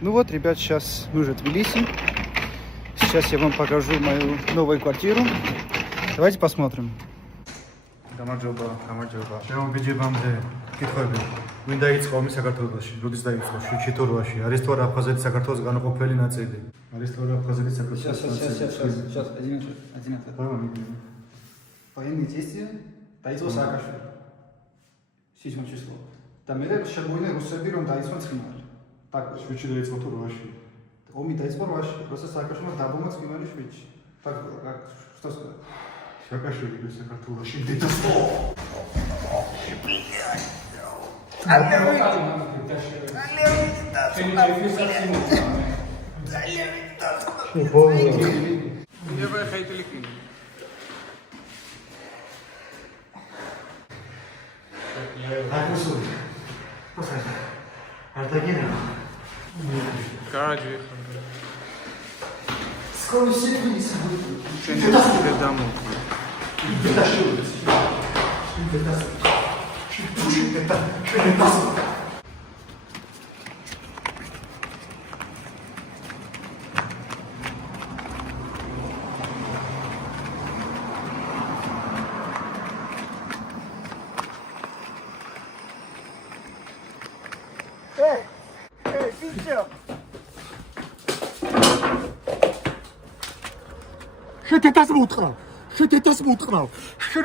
Ну вот, ребят, сейчас мы уже в Тбилиси. Сейчас я вам покажу мою новую квартиру. Давайте посмотрим. გამარჯობა. შემოგიჯებამდე კითხვები. მინდა იწყო ომი საქართველოში. როდის დაიწყო? შუჩი თუ რვაში? არის თუ არა აფხაზეთის საქართველოს განუყოფელი ნაწილი? არის თუ არა აფხაზეთის საქართველოს ნაწილი? Сейчас, один ответ. Военные действия დაიწყო სააკაშვილი. 7 число. და მე შეგვინა რუსები რომ დაიწყონ ცხინვარი. Так, შუჩი დაიწყო თუ რვაში? ომი დაიწყო რვაში, როცა სააკაშვილმა დაბომა ცხინვარი შვიდში. Так, что сказать? სააკაშვილი საქართველოში დედას.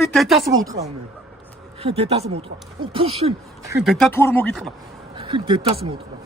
შედედას მუთხრა. შენ დედას მუთხრა. უფუშინ, შენ დედა თუ არ მოგიტყნა. შენ დედას მუთხრა.